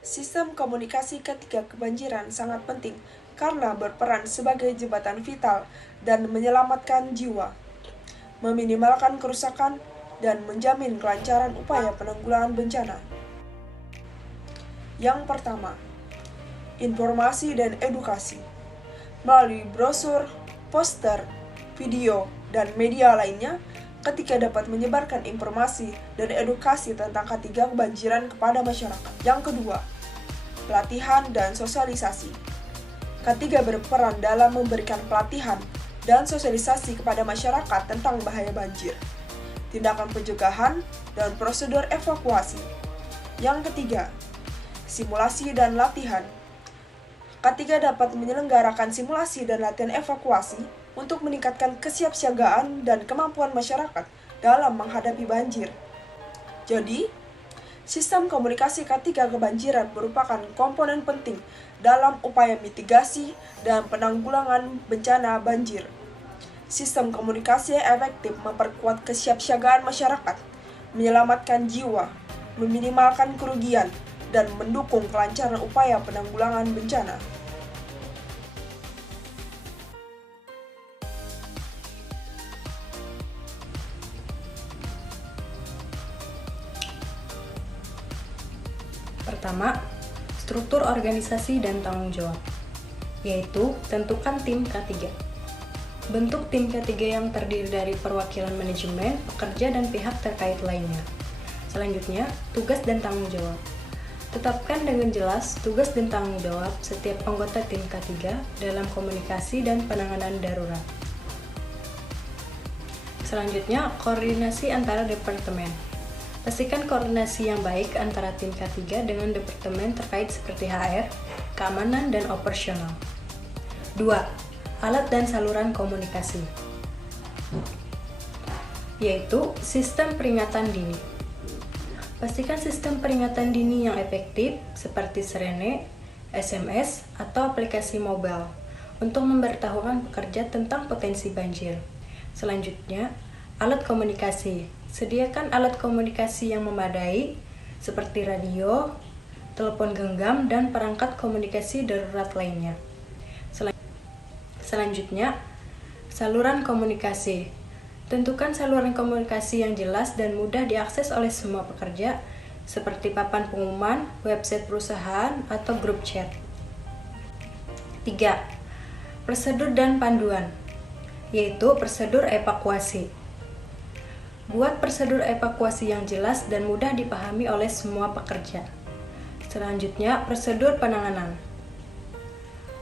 Sistem komunikasi ketika kebanjiran sangat penting karena berperan sebagai jembatan vital dan menyelamatkan jiwa, meminimalkan kerusakan, dan menjamin kelancaran upaya penanggulangan bencana. Yang pertama, informasi dan edukasi. Melalui brosur, poster, video, dan media lainnya, ketika dapat menyebarkan informasi dan edukasi tentang K3 kebanjiran kepada masyarakat. Yang kedua, pelatihan dan sosialisasi. K3 berperan dalam memberikan pelatihan dan sosialisasi kepada masyarakat tentang bahaya banjir, tindakan pencegahan, dan prosedur evakuasi. Yang ketiga, simulasi dan latihan. K3 dapat menyelenggarakan simulasi dan latihan evakuasi untuk meningkatkan kesiapsiagaan dan kemampuan masyarakat dalam menghadapi banjir. Jadi, sistem komunikasi K3 kebanjiran merupakan komponen penting dalam upaya mitigasi dan penanggulangan bencana banjir. Sistem komunikasi yang efektif memperkuat kesiapsiagaan masyarakat, menyelamatkan jiwa, meminimalkan kerugian, dan mendukung kelancaran upaya penanggulangan bencana. Pertama, struktur organisasi dan tanggung jawab, yaitu tentukan tim K3. Bentuk tim K3 yang terdiri dari perwakilan manajemen, pekerja, dan pihak terkait lainnya. Selanjutnya, tugas dan tanggung jawab. Tetapkan dengan jelas tugas dan tanggung jawab setiap anggota tim K3 dalam komunikasi dan penanganan darurat. Selanjutnya, koordinasi antara departemen. Pastikan koordinasi yang baik antara tim K3 dengan departemen terkait seperti HR, keamanan, dan operasional. 2. Alat dan saluran komunikasi, yaitu sistem peringatan dini. Pastikan sistem peringatan dini yang efektif seperti sirene, SMS, atau aplikasi mobile untuk memberitahukan pekerja tentang potensi banjir. Selanjutnya, alat komunikasi. Sediakan alat komunikasi yang memadai seperti radio, telepon genggam, dan perangkat komunikasi darurat lainnya. Selanjutnya, saluran komunikasi. Tentukan saluran komunikasi yang jelas dan mudah diakses oleh semua pekerja, seperti papan pengumuman, website perusahaan, atau grup chat. 3. Prosedur dan panduan, yaitu prosedur evakuasi. Buat prosedur evakuasi yang jelas dan mudah dipahami oleh semua pekerja. Selanjutnya, prosedur penanganan.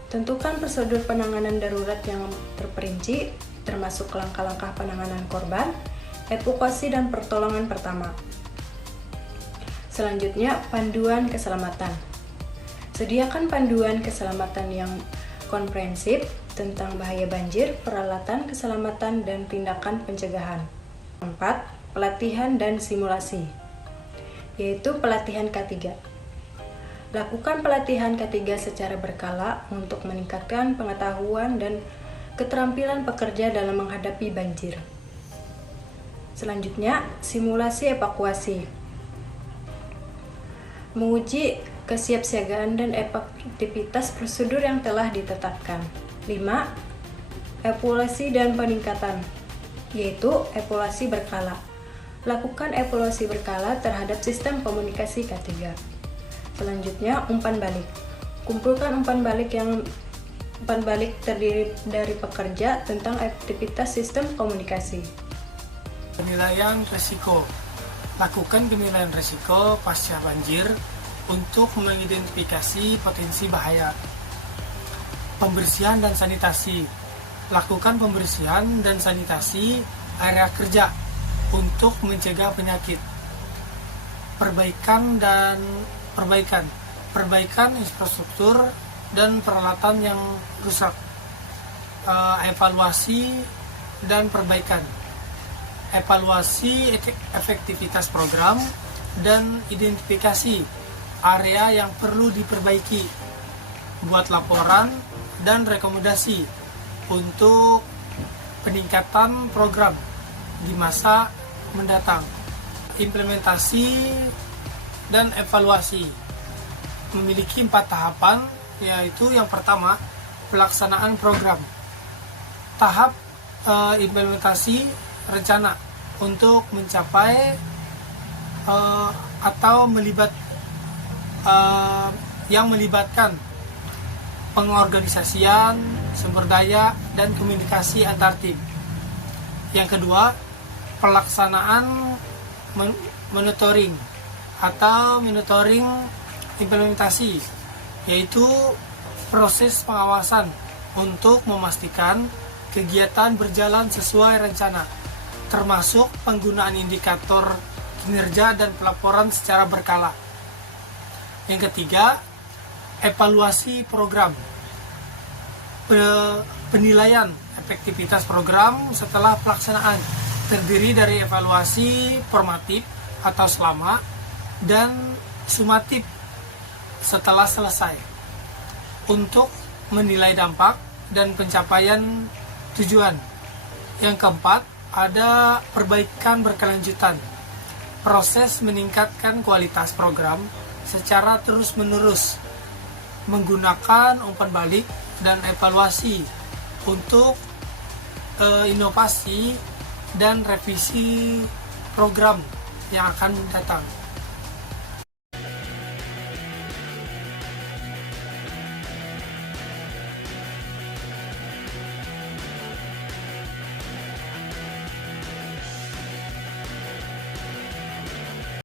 Tentukan prosedur penanganan darurat yang terperinci, termasuk langkah-langkah penanganan korban, evakuasi, dan pertolongan pertama. Selanjutnya, panduan keselamatan. Sediakan panduan keselamatan yang komprehensif tentang bahaya banjir, peralatan keselamatan, dan tindakan pencegahan. 4. Pelatihan dan simulasi, yaitu pelatihan K3. Lakukan pelatihan K3 secara berkala untuk meningkatkan pengetahuan dan keterampilan pekerja dalam menghadapi banjir. Selanjutnya, simulasi evakuasi. Menguji kesiapsiagaan dan efektivitas prosedur yang telah ditetapkan. 5. Evaluasi dan peningkatan, yaitu evaluasi berkala. Lakukan evaluasi berkala terhadap sistem komunikasi K3. Selanjutnya, umpan balik. Kumpulkan umpan balik terdiri dari pekerja tentang aktivitas sistem komunikasi. Penilaian risiko. Lakukan penilaian risiko pasca banjir untuk mengidentifikasi potensi bahaya. Pembersihan dan sanitasi. Lakukan pembersihan dan sanitasi area kerja untuk mencegah penyakit. Perbaikan infrastruktur dan peralatan yang rusak. Evaluasi dan perbaikan. Evaluasi efektivitas program dan identifikasi area yang perlu diperbaiki. Buat laporan dan rekomendasi untuk peningkatan program di masa mendatang. Implementasi dan evaluasi. memiliki 4 tahapan, yaitu yang pertama, pelaksanaan program. Tahap implementasi rencana untuk mencapai atau yang melibatkan pengorganisasian, sumber daya, dan komunikasi antar tim. Yang kedua, pelaksanaan monitoring atau monitoring implementasi, yaitu proses pengawasan untuk memastikan kegiatan berjalan sesuai rencana, termasuk penggunaan indikator kinerja dan pelaporan secara berkala. Yang ketiga, evaluasi program. Penilaian efektivitas program setelah pelaksanaan terdiri dari evaluasi formatif atau selama dan sumatif setelah selesai untuk menilai dampak dan pencapaian tujuan. Yang keempat, ada perbaikan berkelanjutan. Proses meningkatkan kualitas program secara terus-menerus menggunakan umpan balik dan evaluasi untuk inovasi dan revisi program yang akan datang.